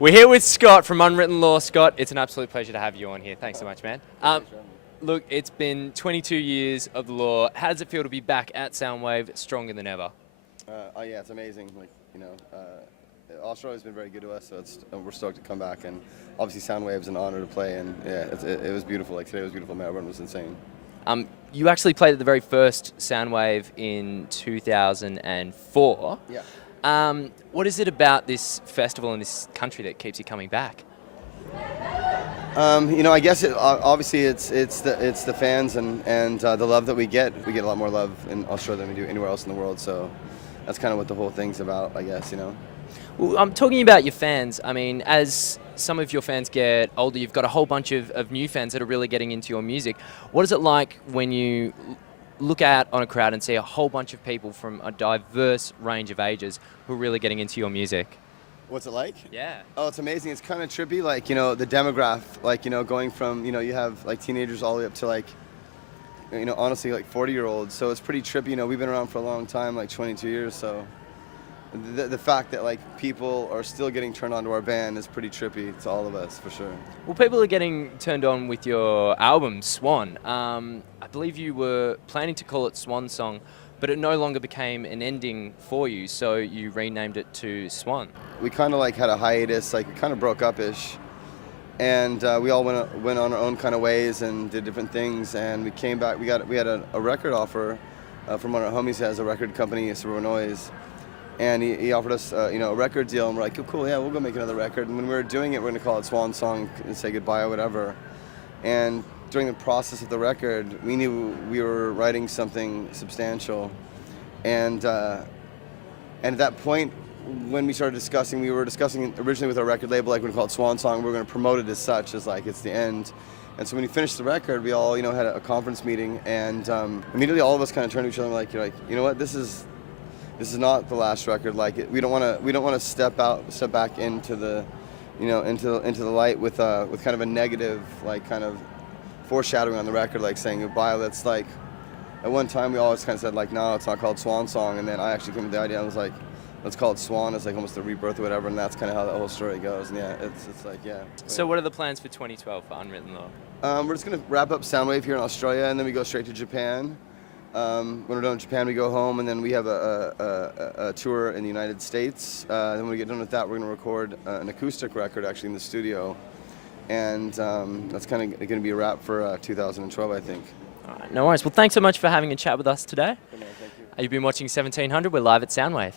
We're here with Scott from Unwritten Law. Scott, it's an absolute pleasure to have you on here. Thanks so much, man. Look, it's been 22 years of the law. How does it feel to be back at Soundwave, stronger than ever? Oh yeah, it's amazing. Australia's been very good to us, so we're stoked to come back. And obviously, Soundwave's an honor to play, and yeah, it was beautiful. Like today was beautiful. Melbourne was insane. You actually played at the very first Soundwave in 2004. Yeah. What is it about this festival and this country that keeps you coming back? I guess obviously it's the fans and the love that we get. We get a lot more love in Australia than we do anywhere else in the world. So that's kind of what the whole thing's about, I guess. Well, I'm talking about your fans. I mean, as some of your fans get older, you've got a whole bunch of new fans that are really getting into your music. What is it like when you look out on a crowd and see a whole bunch of people from a diverse range of ages who are really getting into your music? What's it like? Yeah. Oh, it's amazing. It's kind of trippy, the demographic, going from, you have like teenagers all the way up to honestly 40-year-olds. So it's pretty trippy. We've been around for a long time, like 22 years. So the fact that people are still getting turned on to our band is pretty trippy to all of us, for sure. Well, people are getting turned on with your album, Swan. I believe you were planning to call it Swan Song, but it no longer became an ending for you, so you renamed it to Swan. We kind of had a hiatus, we kind of broke up-ish, and we all went on our own kind of ways and did different things, and we came back. We had a record offer from one of our homies who has a record company, Suburban Noise, and he offered us a record deal, and we're like, cool, yeah, we'll go make another record. And when we were doing it, we're going to call it Swan Song and say goodbye or whatever. And during the process of the record, we knew we were writing something substantial, and at that point, when we started discussing, we were discussing originally with our record label, we're going to call it Swan Song. We were going to promote it as such, as it's the end. And so when we finished the record, we all had a conference meeting, and immediately all of us kind of turned to each other and you're like, you know what, this is not the last record. We don't want to step back into the into the light with kind of a negative kind of foreshadowing on the record, saying goodbye. Let's at one time we always kind of said no, it's not called Swan Song, and then I actually came with the idea. I was like, let's call it Swan. It's almost the rebirth or whatever, and that's kind of how the whole story goes. And yeah, it's yeah. So what are the plans for 2012 for Unwritten Law? We're just gonna wrap up Soundwave here in Australia, and then we go straight to Japan. When we're done in Japan, we go home, and then we have a tour in the United States. Then when we get done with that, we're going to record an acoustic record actually in the studio. And that's kind of going to be a wrap for 2012, I think. All right, no worries. Well, thanks so much for having a chat with us today. Thank you. You've been watching 1700. We're live at Soundwave.